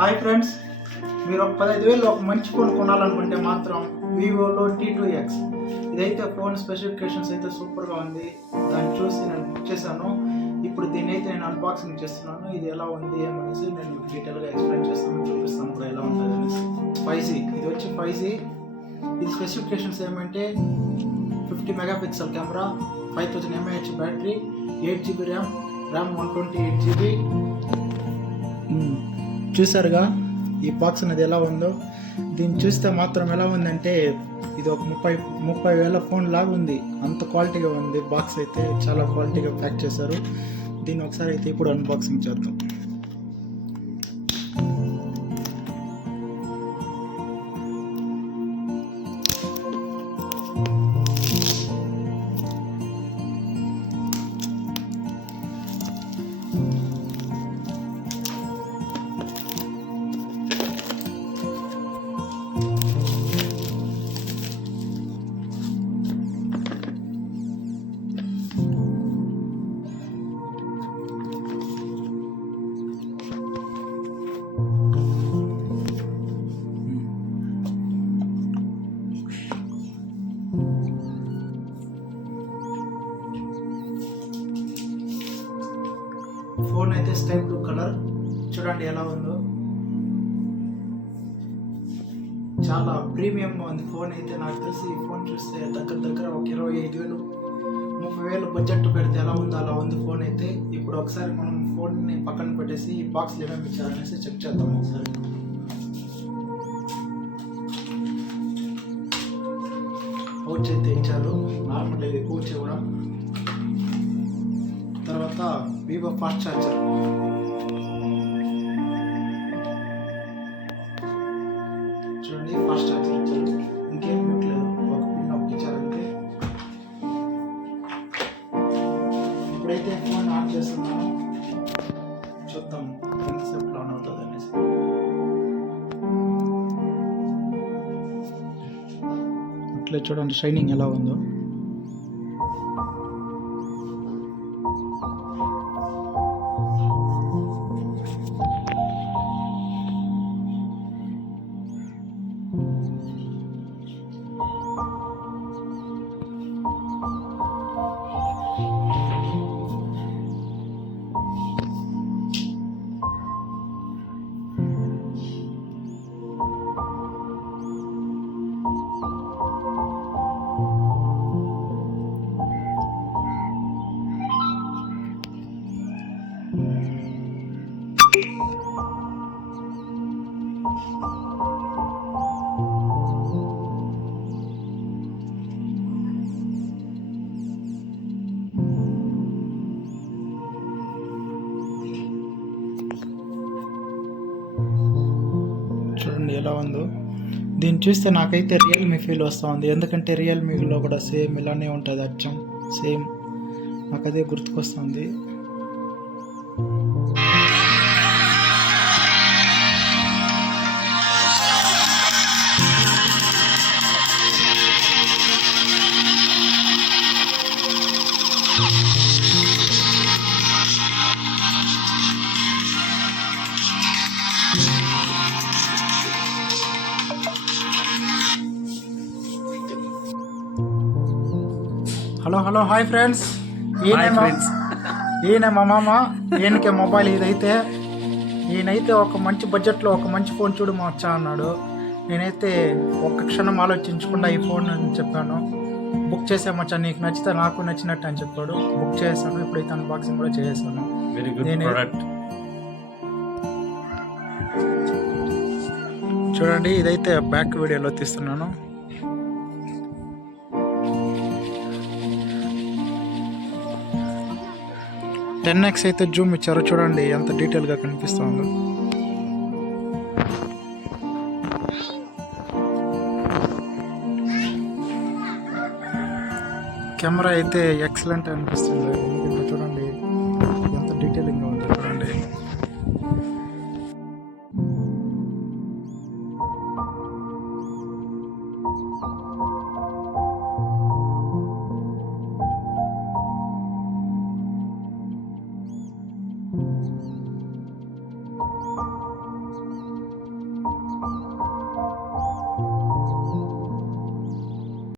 Hi friends, మీరు ఒక 15,000 ఒక మంచి ఫోన్ కొనాలనుకుంటే మాత్రం వివోలో T2X ఇదైతే ఫోన్ స్పెసిఫికేషన్స్ అయితే సూపర్గా ఉంది. దాన్ని చూసి నేను బుక్ చేశాను. ఇప్పుడు దీన్ని అయితే నేను అన్బాక్సింగ్ చేస్తున్నాను. ఇది ఎలా ఉంది అనేసి నేను డీటెయిల్గా ఎక్స్ప్లెయిన్ చేస్తాను, చూపిస్తాను కూడా ఎలా ఉంటుంది అనేసి. 5G ఇది వచ్చి 5G. ఇది స్పెసిఫికేషన్స్ ఏమంటే 50 megapixel camera, 5000 mAh battery, 8GB RAM 128GB. చూసారుగా ఈ బాక్స్ అనేది ఎలా ఉందో. దీన్ని చూస్తే మాత్రం ఎలా ఉందంటే ఇది ఒక 30,000 ఫోన్ లాగా ఉంది. అంత క్వాలిటీగా ఉంది. బాక్స్ అయితే చాలా క్వాలిటీగా ప్యాక్ చేశారు. దీన్ని ఒకసారి అయితే ఇప్పుడు అన్బాక్సింగ్ చేద్దాం. ఫోన్ అయితే స్కై బ్లూ కలర్, చూడండి ఎలా ఉందో. చాలా ప్రీమియంగా ఉంది ఫోన్ అయితే. నాకు తెలిసి ఈ ఫోన్ చూస్తే దగ్గర ఒక 25,000 30,000 బడ్జెట్ పెడితే ఎలా ఉందో అలా ఉంది ఫోన్ అయితే. ఇప్పుడు ఒకసారి మనం ఫోన్ని పక్కన పెట్టేసి ఈ బాక్స్లో ఏమేమి ఇచ్చారనేసి చెక్ చేద్దాం ఒకసారి. పౌచ్ అయితే ఇచ్చారు, నార్మల్ ఇది పౌచ్ కూడా. తర్వాత వివో ఫాస్ట్ ఛార్జర్, చూడండి ఫాస్ట్ ఛార్జర్ ఇచ్చారు. ఇంకేం పెట్టలేదు, ఒక పిన్ ఒకటి ఇచ్చారంటే. ఇప్పుడైతే ఫోన్ ఆన్ చేస్తున్నాను, చూద్దాం ఎంతసేపు ఆన్ అవుతుంది అనేసి. అట్లే చూడండి షైనింగ్ ఎలా ఉందో. చూడండి ఎలా ఉందో. దీన్ని చూస్తే నాకైతే రియల్మీ ఫీల్ వస్తూ ఉంది. ఎందుకంటే రియల్మీలో కూడా సేమ్ ఇలానే ఉంటుంది, అచ్చం సేమ్. నాకు అదే గుర్తుకొస్తుంది. హలో హాయ్ ఫ్రెండ్స్, ఈయన మా మామ. ఈయనకే మొబైల్ ఇదైతే. ఈయనైతే ఒక మంచి బడ్జెట్లో ఒక మంచి ఫోన్ చూడు మా వచ్చా అన్నాడు. నేనైతే ఒక్క క్షణం ఆలోచించకుండా ఈ ఫోన్ అని చెప్పాను. బుక్ చేసామచ్చా, నీకు నచ్చితే నాకు నచ్చినట్టు అని చెప్పాడు. బుక్ చేశాను. ఇప్పుడైతే అన్బాక్సింగ్ కూడా చేసాను. చూడండి ఇదైతే బ్యాక్ వీడియోలో తీస్తున్నాను. X అయితే జూమ్ ఇచ్చారు, చూడండి ఎంత డీటెయిల్గా కనిపిస్తుందో. కెమెరా అయితే ఎక్సలెంట్ అనిపిస్తుంది.